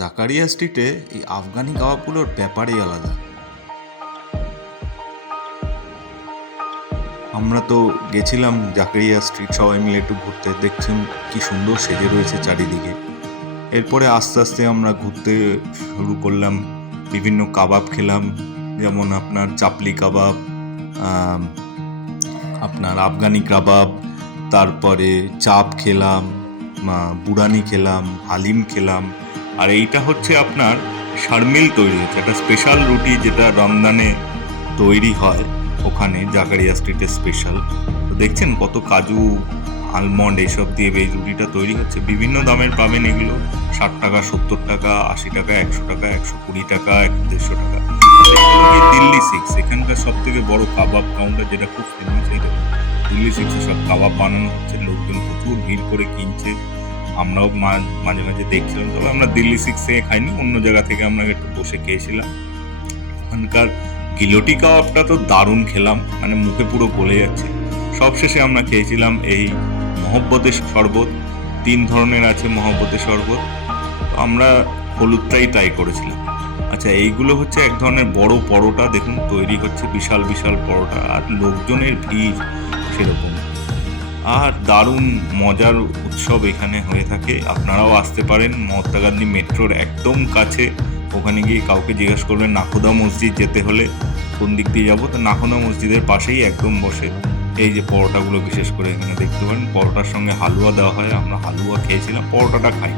জাকারিয়া স্ট্রিটে এই আফগানি কাবাবগুলোর ব্যাপারই আলাদা। আমরা তো গেছিলাম জাকারিয়া স্ট্রিট সবাই মিলে একটু ঘুরতে, দেখছেন কি সুন্দর সেজে রয়েছে চারিদিকে। এরপরে আস্তে আস্তে আমরা ঘুরতে শুরু করলাম, বিভিন্ন কাবাব খেলাম, যেমন আপনার চাপলি কাবাব, আপনার আফগানি কাবাব, তারপরে চাপ খেলাম, বুড়ানি খেলাম, হালিম খেলাম। আর এইটা হচ্ছে আপনার শারমিল তৈরি হচ্ছে, একটা স্পেশাল রুটি যেটা রমজানে তৈরি হয় ওখানে জাকারিয়া স্ট্রিটের স্পেশাল। তো দেখছেন কত কাজু, আলমন্ড এসব দিয়ে এই রুটিটা তৈরি হচ্ছে। বিভিন্ন দামের পাবেন এগুলো, 60 টাকা, 70 টাকা, 80 টাকা, 100 টাকা, 120 টাকা, 150 টাকা। দিল্লি সিক্স এখানকার সব থেকে বড় কাবাব কাউন্টার, যেটা খুব ফেমাস। এই দিল্লি সিক্সে সব কাবাব বানানো হচ্ছে, লোকজন প্রচুর ভিড় করে কিনছে। আমরাও মাঝে মাঝে দেখছিলাম, তবে আমরা দিল্লি সিক্স থেকে খাইনি, অন্য জায়গা থেকে আমরা একটু বসে খেয়েছিলাম। ওখানকার গিলোটি কাবাবটা তো দারুণ খেলাম, মানে মুখে পুরো গলে যাচ্ছে। সবশেষে আমরা খেয়েছিলাম এই মহব্বতের শরবত। 3 ধরনের আছে মহব্বতের শরবত, তো আমরা হলুদটাই ট্রাই করেছিলাম। আচ্ছা, এইগুলো হচ্ছে এক ধরনের বড় পরোটা, দেখুন তৈরি হচ্ছে বিশাল বিশাল পরোটা, আর লোকজনের ভিড় সেরকম। আর দারুণ মজার উৎসব এখানে হয়ে থাকে। আপনারাও আসতে পারেন, মহাত্মা গান্ধী মেট্রোর একদম কাছে। ওখানে গিয়ে কাউকে জিজ্ঞেস করবেন নাখোদা মসজিদ যেতে হলে কোন দিক দিয়ে যাবো, তো নাখোদা মসজিদের পাশেই একদম বসে এই যে পরোটাগুলো বিশেষ করে এখানে দেখতে পারেন। পরোটার সঙ্গে হালুয়া দেওয়া হয়, আমরা হালুয়া খেয়েছিলাম, পরোটাটা খাই।